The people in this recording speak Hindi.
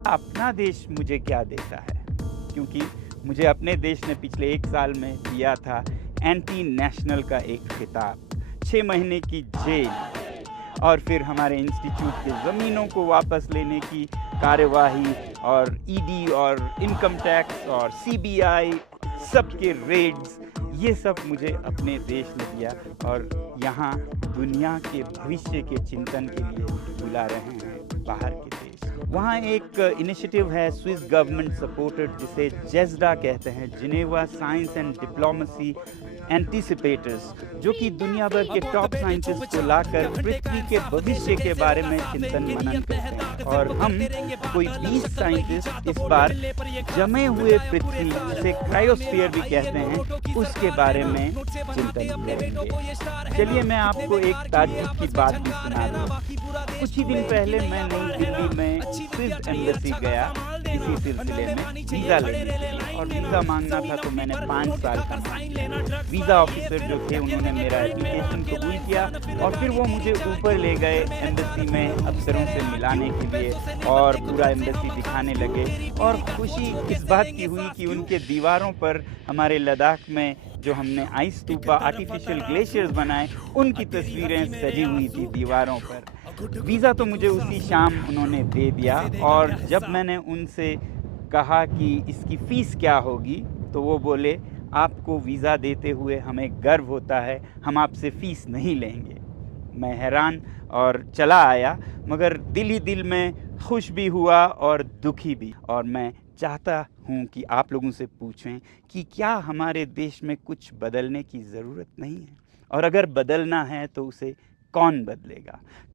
अपना देश मुझे क्या देता है? क्योंकि मुझे अपने देश ने पिछले 1 साल में दिया था एंटी नेशनल का एक खिताब, 6 महीने की जेल और फिर हमारे इंस्टीट्यूट की ज़मीनों को वापस लेने की कार्यवाही और ईडी और इनकम टैक्स और सीबीआई सबके रेड्स, ये सब मुझे अपने देश ने दिया और यहाँ दुनिया के भविष्य के चिंतन के लिए बुला रहे हैं बाहर के देश। वहाँ एक इनिशिएटिव है स्विस गवर्नमेंट सपोर्टेड जिसे जेस्डा कहते हैं, जिनेवा साइंस एंड डिप्लोमेसी एंटीसिपेटर्स, जो कि दुनिया भर के टॉप साइंटिस्ट को लाकर पृथ्वी के भविष्य के बारे में चिंतन मनन करते हैं और हम कोई 20 साइंटिस्ट इस बार जमे हुए पृथ्वी, जिसे क्रायोस्फीयर भी कहते हैं, उसके बारे में चिंतन करेंगे। चलिए मैं आपको एक ताज्जुब की बात भी सुना दूँ। कुछ ही दिन पहले मैं नई दिल्ली में स्विस एम्बेसी गया इसी सिलसिले में वीज़ा लेने के लिए और वीज़ा माँगना था, तो मैंने 5 साल का माँग लिया। वीज़ा ऑफ़िसर जो थे उन्होंने मेरा एप्लीकेशन कबूल किया और फिर वो मुझे ऊपर ले गए एम्बेसी में अफ़सरों से मिलाने के लिए और पूरा एम्बेसी दिखाने लगे और खुशी इस बात की हुई कि उनके दीवारों पर हमारे लद्दाख में जो हमने आइस स्तूपा आर्टिफ़िशियल ग्लेशियर्स बनाए, उनकी तस्वीरें सजी हुई थी दीवारों पर। वीज़ा तो मुझे उसी शाम उन्होंने दे दिया और जब मैंने उनसे कहा कि इसकी फ़ीस क्या होगी, तो वो बोले, "आपको वीज़ा देते हुए हमें गर्व होता है, हम आपसे फ़ीस नहीं लेंगे।" मैं हैरान और चला आया, मगर दिल ही दिल में खुश भी हुआ और दुखी भी। और मैं चाहता हूँ कि आप लोगों से पूछें कि क्या हमारे देश में कुछ बदलने की ज़रूरत नहीं है? और अगर बदलना है तो उसे कौन बदलेगा?